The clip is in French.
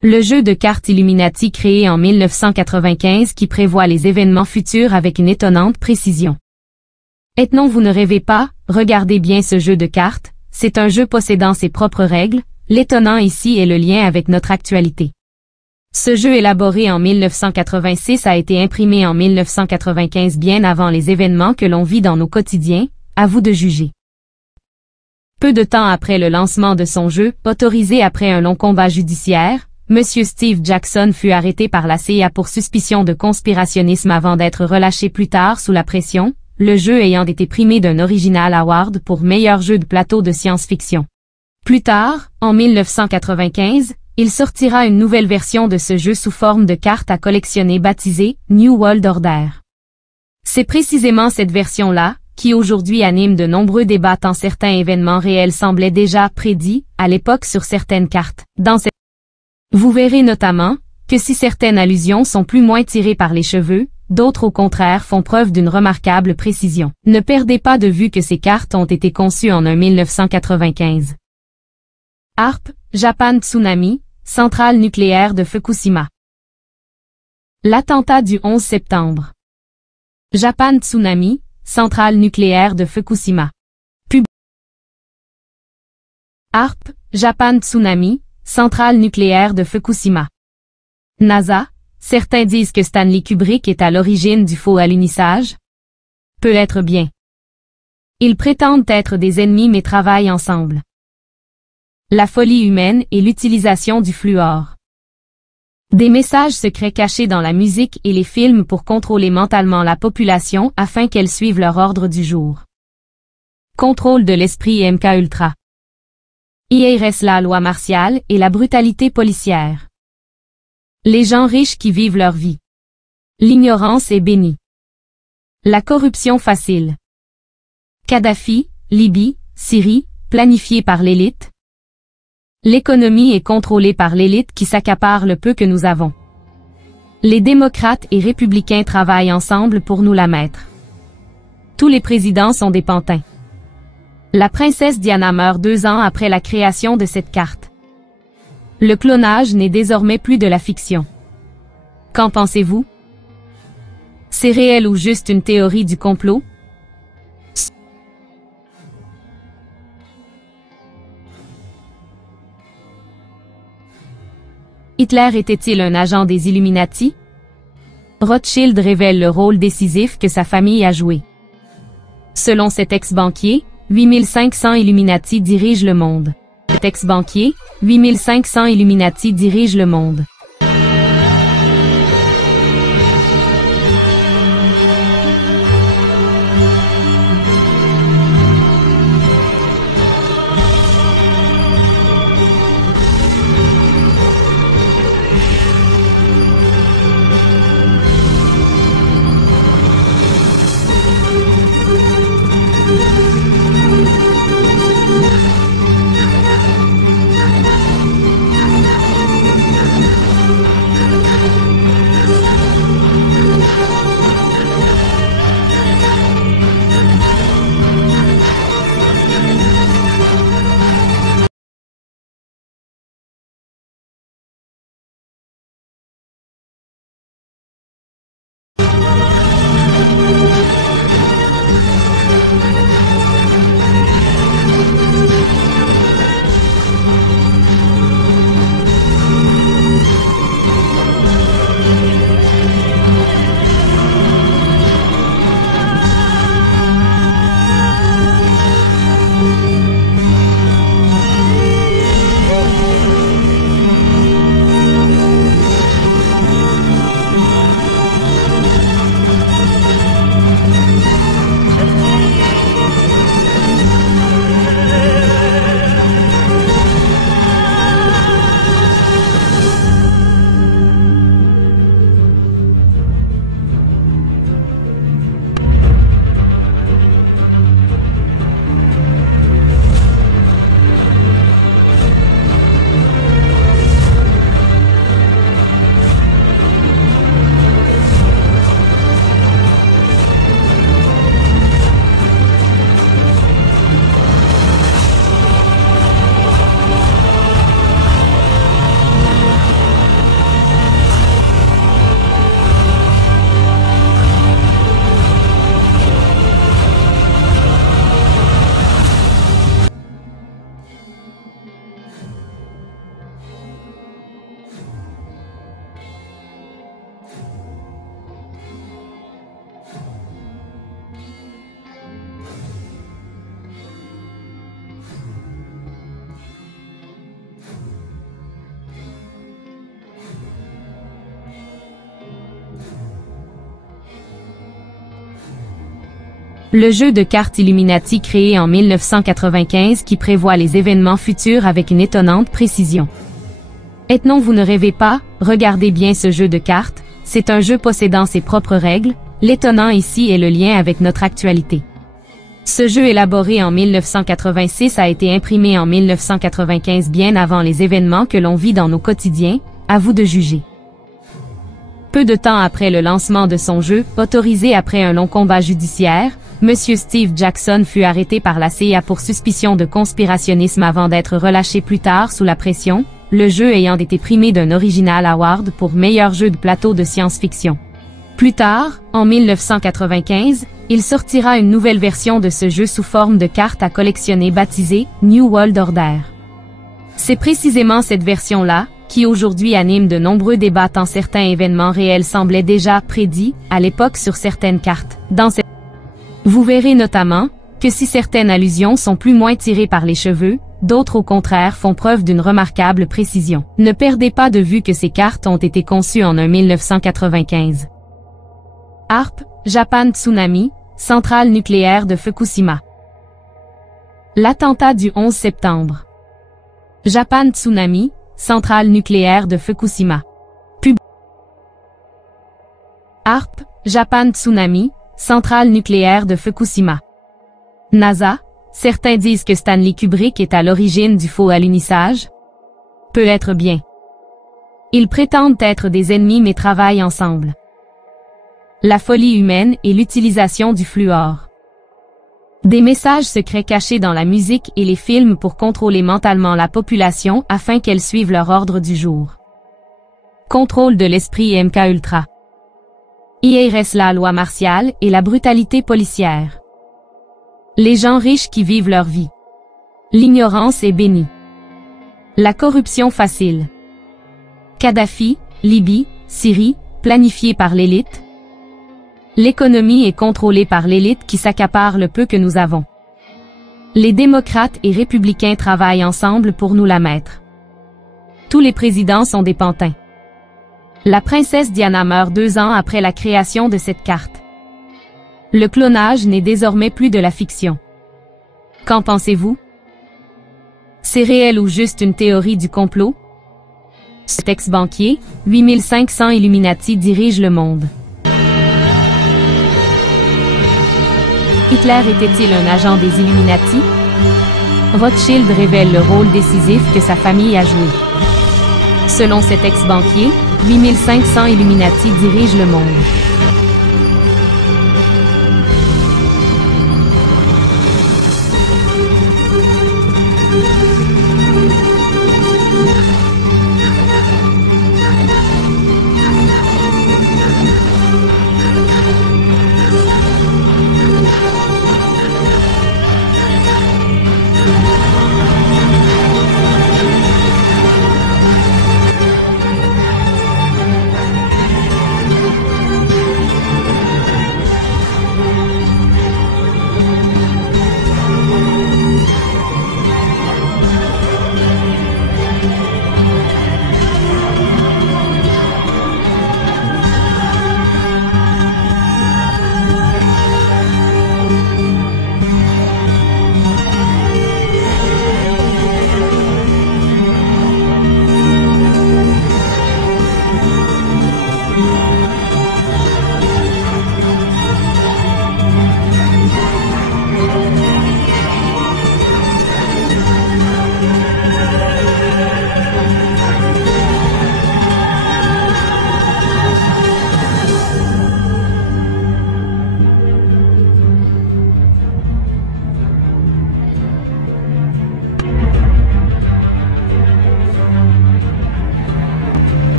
Le jeu de cartes Illuminati créé en 1995 qui prévoit les événements futurs avec une étonnante précision. Non, vous ne rêvez pas, regardez bien ce jeu de cartes, c'est un jeu possédant ses propres règles, l'étonnant ici est le lien avec notre actualité. Ce jeu élaboré en 1986 a été imprimé en 1995 bien avant les événements que l'on vit dans nos quotidiens, à vous de juger. Peu de temps après le lancement de son jeu, autorisé après un long combat judiciaire, Monsieur Steve Jackson fut arrêté par la CIA pour suspicion de conspirationnisme avant d'être relâché plus tard sous la pression, le jeu ayant été primé d'un Original Award pour meilleur jeu de plateau de science-fiction. Plus tard, en 1995, il sortira une nouvelle version de ce jeu sous forme de cartes à collectionner baptisée New World Order. C'est précisément cette version-là, qui aujourd'hui anime de nombreux débats tant certains événements réels semblaient déjà prédits, à l'époque sur certaines cartes. Vous verrez notamment, que si certaines allusions sont plus moins tirées par les cheveux, d'autres au contraire font preuve d'une remarquable précision. Ne perdez pas de vue que ces cartes ont été conçues en 1995. HAARP, Japan Tsunami, centrale nucléaire de Fukushima. L'attentat du 11 septembre. Japan Tsunami, centrale nucléaire de Fukushima. HAARP, Japan Tsunami, centrale nucléaire de Fukushima. NASA, certains disent que Stanley Kubrick est à l'origine du faux alunissage. Peut être bien. Ils prétendent être des ennemis mais travaillent ensemble. La folie humaine et l'utilisation du fluor. Des messages secrets cachés dans la musique et les films pour contrôler mentalement la population afin qu'elle suive leur ordre du jour. Contrôle de l'esprit MK Ultra. IRS, la loi martiale et la brutalité policière. Les gens riches qui vivent leur vie. L'ignorance est bénie. La corruption facile. Kadhafi, Libye, Syrie, planifiée par l'élite. L'économie est contrôlée par l'élite qui s'accapare le peu que nous avons. Les démocrates et républicains travaillent ensemble pour nous la mettre. Tous les présidents sont des pantins. La princesse Diana meurt 2 ans après la création de cette carte. Le clonage n'est désormais plus de la fiction. Qu'en pensez-vous? C'est réel ou juste une théorie du complot? Hitler était-il un agent des Illuminati? Rothschild révèle le rôle décisif que sa famille a joué. Selon cet ex-banquier, 8500 Illuminati dirigent le monde. Cet ex-banquier, 8500 Illuminati dirigent le monde. Le jeu de cartes Illuminati créé en 1995 qui prévoit les événements futurs avec une étonnante précision. Non, vous ne rêvez pas, regardez bien ce jeu de cartes, c'est un jeu possédant ses propres règles, l'étonnant ici est le lien avec notre actualité. Ce jeu élaboré en 1986 a été imprimé en 1995 bien avant les événements que l'on vit dans nos quotidiens, à vous de juger. Peu de temps après le lancement de son jeu, autorisé après un long combat judiciaire, Monsieur Steve Jackson fut arrêté par la CIA pour suspicion de conspirationnisme avant d'être relâché plus tard sous la pression, le jeu ayant été primé d'un Original Award pour meilleur jeu de plateau de science-fiction. Plus tard, en 1995, il sortira une nouvelle version de ce jeu sous forme de cartes à collectionner baptisée New World Order. C'est précisément cette version-là, qui aujourd'hui anime de nombreux débats tant certains événements réels semblaient déjà prédits, à l'époque sur certaines cartes. Vous verrez notamment, que si certaines allusions sont plus moins tirées par les cheveux, d'autres au contraire font preuve d'une remarquable précision. Ne perdez pas de vue que ces cartes ont été conçues en 1995. HAARP, Japan Tsunami, centrale nucléaire de Fukushima. L'attentat du 11 septembre. Japan Tsunami, centrale nucléaire de Fukushima. HAARP, Japan Tsunami, centrale nucléaire de Fukushima. NASA, certains disent que Stanley Kubrick est à l'origine du faux alunissage. Peut être bien. Ils prétendent être des ennemis mais travaillent ensemble. La folie humaine et l'utilisation du fluor. Des messages secrets cachés dans la musique et les films pour contrôler mentalement la population afin qu'elle suive leur ordre du jour. Contrôle de l'esprit MK Ultra. IRS, la loi martiale et la brutalité policière. Les gens riches qui vivent leur vie. L'ignorance est bénie. La corruption facile. Kadhafi, Libye, Syrie, planifiée par l'élite. L'économie est contrôlée par l'élite qui s'accapare le peu que nous avons. Les démocrates et républicains travaillent ensemble pour nous la mettre. Tous les présidents sont des pantins. La princesse Diana meurt 2 ans après la création de cette carte. Le clonage n'est désormais plus de la fiction. Qu'en pensez-vous? C'est réel ou juste une théorie du complot? Cet ex-banquier, 8500 Illuminati dirige le monde. Hitler était-il un agent des Illuminati? Rothschild révèle le rôle décisif que sa famille a joué. Selon cet ex-banquier, 8500 Illuminati dirigent le monde.